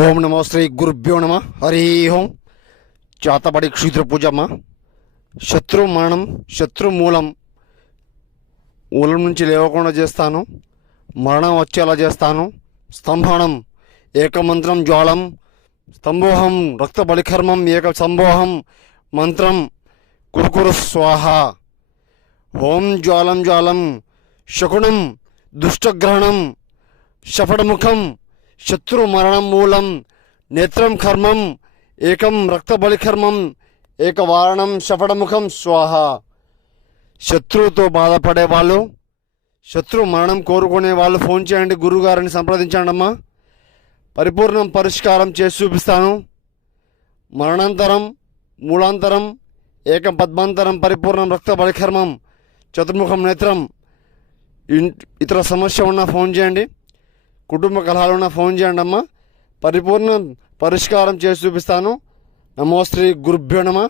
ఓం నమో శ్రీ గురుభ్యో నమ. హరి ఓం. చాతబడి క్షుద్ర పూజమ్మ. శత్రు మరణం, శత్రు మూలం నుంచి లేవకుండా చేస్తాను, మరణం వచ్చేలా చేస్తాను. స్తంభనం ఏకమంత్రం జ్వాలం, స్తంభోహం రక్త బలికర్మం ఏక సంభోహం మంత్రం కురుకురు స్వాహ. ఓం జ్వాలం జ్వాలం శకునం దుష్టగ్రహణం శఫడముఖం శత్రు మరణం మూలం నేత్రం కర్మం ఏకం రక్త బలికర్మం ఏకవారణం శఫడముఖం స్వాహ. శత్రువుతో బాధపడే వాళ్ళు, శత్రు మరణం కోరుకునే వాళ్ళు ఫోన్ చేయండి, గురుగారిని సంప్రదించండి అమ్మా. పరిపూర్ణం పరిష్కారం చేసి చూపిస్తాను. మరణాంతరం మూలాంతరం ఏకం పద్మాంతరం పరిపూర్ణం రక్త బలికర్మం చతుర్ముఖం నేత్రం. ఇతర సమస్య ఉన్నా ఫోన్ చేయండి, కుటుంబ కలహాలున్నా ఫోన్ చేయండి అమ్మా. పరిపూర్ణ పరిష్కారం చేసి చూపిస్తాను. నమో శ్రీ గురుభ్యో నమః.